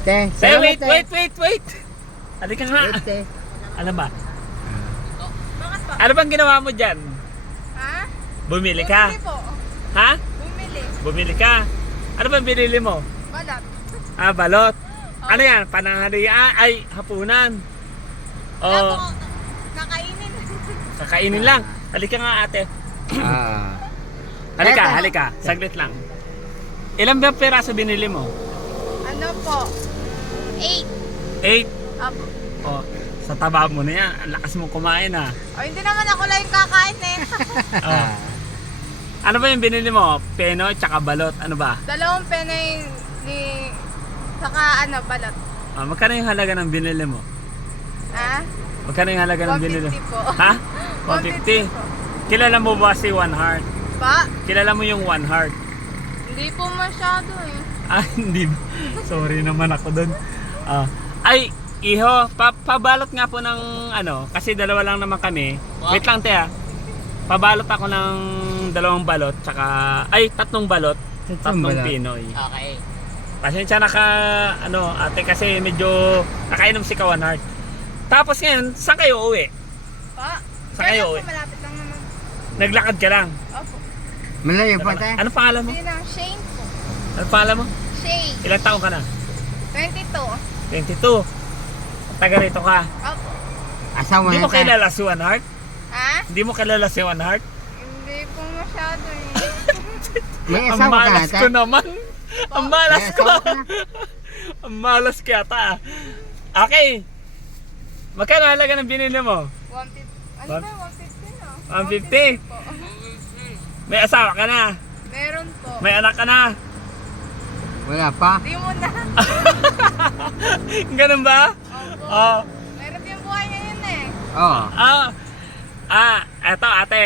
Te, Te, salamat, wait, te. wait. Halika nga. Wait, te. Ano ba? Bakit po? Ano bang ginawa mo dyan? Ha? Bumili ka? Bumili po. Ha? Bumili. Bumili ka? Ano bang binili mo? Balat. Ah, balot. Ano yan? Pananghalian? Ay, hapunan. Wala Oh, po. Kakainin. kakainin lang. Halika nga ate. Ah. Halika, Eto. halika. Saglit lang. Ilan ba peraso binili mo? Ano po? 8. 8. Apo. Oh, sa taba mo na yan. Ang lakas mong kumain ah. O, hindi naman ako lang yung kakain eh. Oh. Ano ba yung binili mo? Peno tsaka balot. Ano ba? Dalawang pena yung ni... Saka ano, balat. Ah, magkano yung halaga ng binili mo? Ha? Magkano yung halaga ng binili? 150 po. Ha? 150 po. 150? Kilala mo ba si One Heart? Pa? Kilala mo yung One Heart? Hindi po masyado eh. Ah, hindi. Sorry naman ako dun. Ah, ay, iho, pabalot nga po ng ano, kasi dalawa lang naman kami. Wait lang te ah. Pabalot ako ng 2 balot, tsaka, ay, 3 balot. 3 balot. Pinoy. Okay. Pasensya na ka, ano, ate, kasi medyo nakainom si One Heart. Tapos ngayon, saan kayo uwi? Pa? Saan kayo Kaya uwi? po, malapit lang naman. Naglakad ka lang. Opo. Malayo pa, te. Ano pangalan mo? Hindi na, Shane po. Ano pangalan mo? Shane. Ilang taong ka na? 22. 22. Taga rito ka. Opo. Asawa Hindi na, mo te. kilala si One Heart? Ha? Hindi mo kilala si One Heart? Hindi po masyado eh. May Ang asawa ka, malas te. ko naman. Ang malas May ko. asawa ka na. Ang malas ko yata. Okay. Magkano halaga ng binili mo? 150. Ano What? ba? 150 na. 150? po. May asawa ka na. Meron po. May anak ka na. Wala pa. Di mo na. Ganun ba? Opo. Oh. Meron yung buhay ngayon eh. Oh. Eto ate.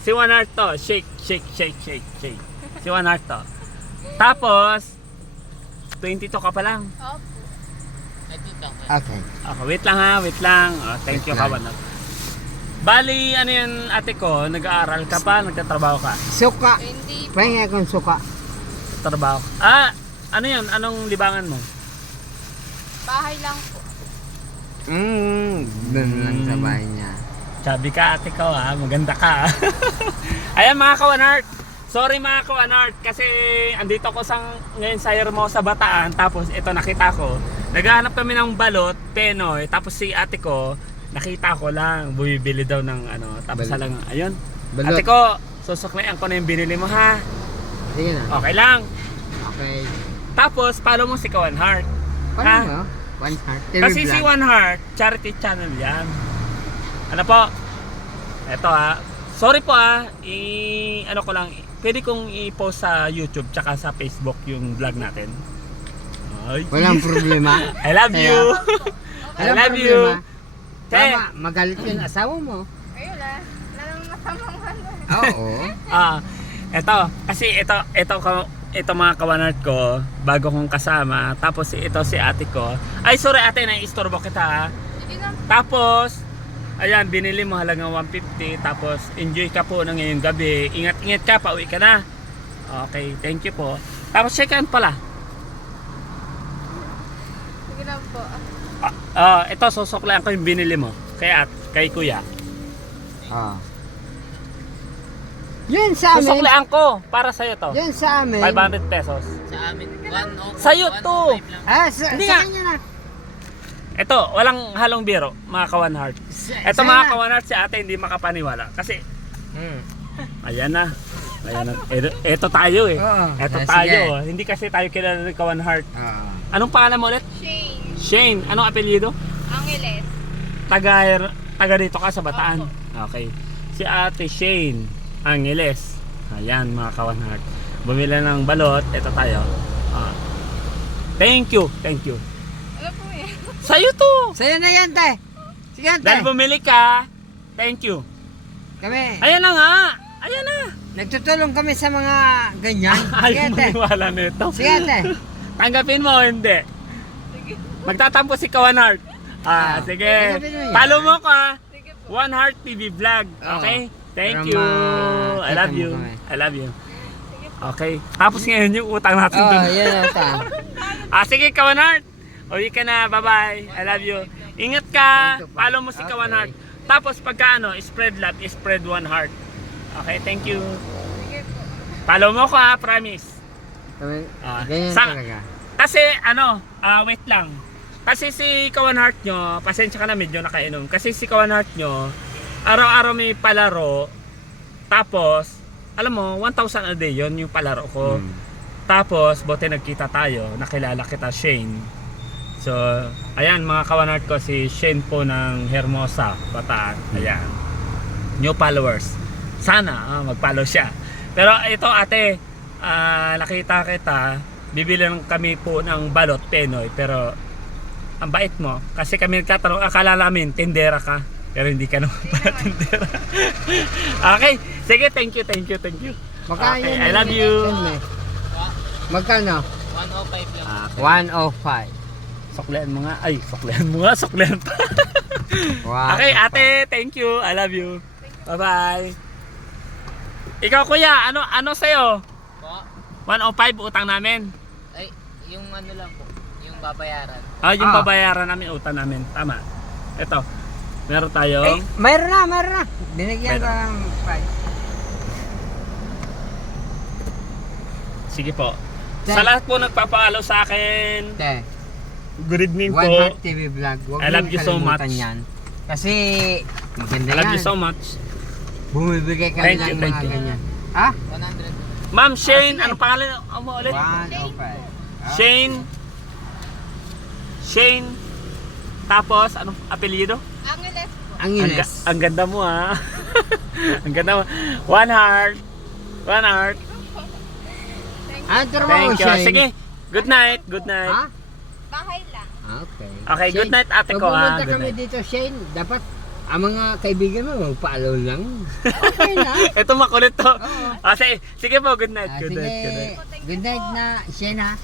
Si One Heart to. Shake. Si One Heart to. Tapos, 22 ka pa lang. Opo. Okay. Okay, wait lang ha, wait lang. Oh, thank Wait you, lang. Kawan. Bali, ano yan ate ko, nag-aaral ka pa, nagtatrabaho ka? Suka. Hindi po. Pahinga akong suka. Trabaho. Ah, ano yan? Anong libangan mo? Bahay lang po. Doon lang sa bahay niya. Sabi ka ate ko ha, maganda ka. Ayan mga Kawan Heart. Sorry mga Kawan Heart kasi andito ko ngayon sa Hermosa Bataan, tapos ito nakita ko. Naghahanap kami ng balot, penoy, tapos si ate ko, nakita ko lang, bumibili daw ng ano, tapos Balot. lang, ayun. Balot. Ate ko, susuklayan ko na yung binili mo ha. Sige na. Okay lang. Okay. Tapos, follow mo si Kawan Heart. Paano mo? One heart. TV Kasi si vlog. One Heart, charity channel yan. Ano po? Eto ha. Sorry po ha. Ano ko lang, pwede kong i-post sa YouTube tsaka sa Facebook yung vlog natin. Ay. Walang problema. I love you. I Walang love you. problema. Te. Tama, magalit yung asawa mo. Ayun la. Wala namang masamang ano eh. Oo. Eto, kasi ito mga kawanart ko, bago kong kasama, tapos ito si ate ko. Ay, sorry ate, nai-istorbo kita ha. Sige na. Tapos, ayan, binili mo halagang 150, tapos enjoy ka po na ngayong gabi. Ingat-ingat ka, pauwi ka na. Okay, thank you po. Tapos check in pala. Sige na po. Ito, susuklaan ko yung binili mo. Kay kuya. Ah. Yun sa amin. Susuklaan ko, para sa'yo to. Yun sa amin. 500 pesos. Sa amin, Sa'yo to. Hindi nga. sa kanya na. Ito, walang halong biro, mga Kawan Heart. Ito mga Kawan Heart, si ate hindi makapaniwala. Kasi, ayan na. Ayan na. Ito tayo eh. Oo. Ito Sige. tayo. Hindi kasi tayo kilala ni Kawan Heart. Ah. Anong pangalan mo ulit? Shane. Shane. Anong apelyido? Angeles. Taga dito ka sa Bataan. Okay. Si ate Shane Angeles. Ayan mga Kawan Heart. Bumili ng balot. Ito tayo. Thank you. Thank you. Ano po eh? Sa'yo to. Sa'yo na yan, te. Sige, te. Dahil bumili ka, thank you. Kami, Ayan na nga. Ayan na. nagtutulong kami sa mga ganyan. Sige, Ayaw te. maniwala nito. Sige, te. Tanggapin mo o hindi? Sige. Magtatampo si Kawan Heart. Sige. tanggapin mo yan. Follow mo ko ha. Sige po. One Heart TV Vlog. Okay? Thank Para you. makita I love mo you. kami. I love you. Okay. Tapos ngayon yung utang natin Oh, dun. yan ata. Sige, Kawan Heart. Uwi ka na. Bye-bye. I love you. Ingat ka. Follow mo si Kawan Heart. Tapos pagka spread love, spread one heart. Okay, thank you. Sige po. Follow mo ko ha, promise. Kami, Ah, ganyan sa- talaga. Kasi wait lang. Kasi si Kawan Heart nyo, pasensya ka na medyo nakainom. Kasi si Kawan Heart nyo, araw-araw may palaro. Tapos, alam mo, 1,000 a day yon yung palaro ko. Tapos, buti nagkita tayo, nakilala kita, Shane. So, ayan mga Kawan Heart ko, si Shane po ng Hermosa, Bataan. Ayan. New followers. Sana mag-follow siya. Pero ito ate, nakita kita, bibili lang kami po ng balot Penoy, pero ang bait mo. Kasi kami nagtatanong, akala namin, tindera ka. Pero hindi ka naman pala tindera. Okay, sige, thank you. Magkano Okay, yun? I love you. Magkano? 105 lang. 105. Suklihan mo nga. Ay, suklihan pa. Okay, ate, thank you. I love you. Bye-bye. Ikaw kuya, ano sa'yo? Po? 105 utang namin. Ay, yung ano lang po. Yung babayaran. Yung babayaran namin, utang namin. Tama. Ito. Meron tayo. Eh, mayroon na. Binigyan ko ng 5. Sige po. Te. Sa lahat po nagpapalo sa akin. Te, Good evening One po. Heart TV Vlog. Huwag I love mong you so kalimutan much. Yan. Kasi, maganda I love yan. you so much. Bumibigay ka Thank lang you, ng thank mga you. ganyan. Ha? 100. Ma'am Shane, sige. ano pangalan mo ulit? 105. Shane. Tapos, anong apelyido? Angeles po. Angeles. Ang ganda mo ha. Ang ganda mo. One heart. Ano trabaho Thank you. Shane? Sige. Good night. Ha? Bahay lang. Okay. Okay, good night ate ko ha. Pag pumunta Good kami night. dito Shane, dapat ang mga kaibigan mo magpa-allow lang. Okay na. Ito makulit to. Oo. Sige po, good night. Ah, Good sige. night. Good night na Shane ha.